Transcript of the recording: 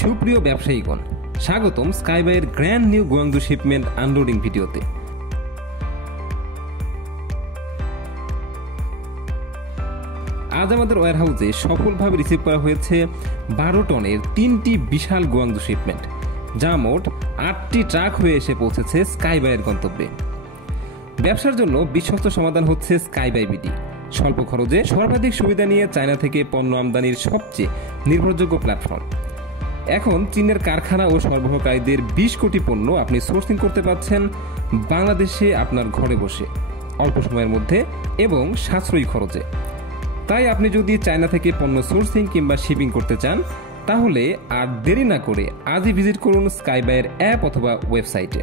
সুপ্রিয় ব্যবসায়ীগণ, স্বাগতম স্কাইবাইয়ের grand new Guangzhou shipment unloading ভিডিওতে। আজ আমাদের ওয়্যারহাউসে সফলভাবে রিসিভ করা হয়েছে 12 টনের 3টি বিশাল গুয়াংজু শিপমেন্ট, যা মোট 8টি ট্রাক হয়ে এসে পৌঁছেছে স্কাইবাইয়ের গন্তব্যে। ব্যবসার জন্য বিশ্বস্ত সমাধান হচ্ছে স্কাইবাই বিডি। স্বল্প খরচে সর্বাধিক সুবিধা নিয়ে চায়না থেকে পণ্য আমদানির সবচেয়ে নির্ভরযোগ্য প্ল্যাটফর্ম। এখন চীনের কারখানা ও সরবরাহকারীদের 20 কোটি পণ্য আপনি সোর্সিং করতে পারছেন বাংলাদেশে আপনার ঘরে বসে, অল্প সময়ের মধ্যে এবং সাশ্রয়ী খরচে। তাই আপনি যদি চায়না থেকে পণ্য সোর্সিং কিংবা শিপিং করতে চান, তাহলে আর দেরি না করে আজই ভিজিট করুন স্কাইবাইয়ের অ্যাপ অথবা ওয়েবসাইটে।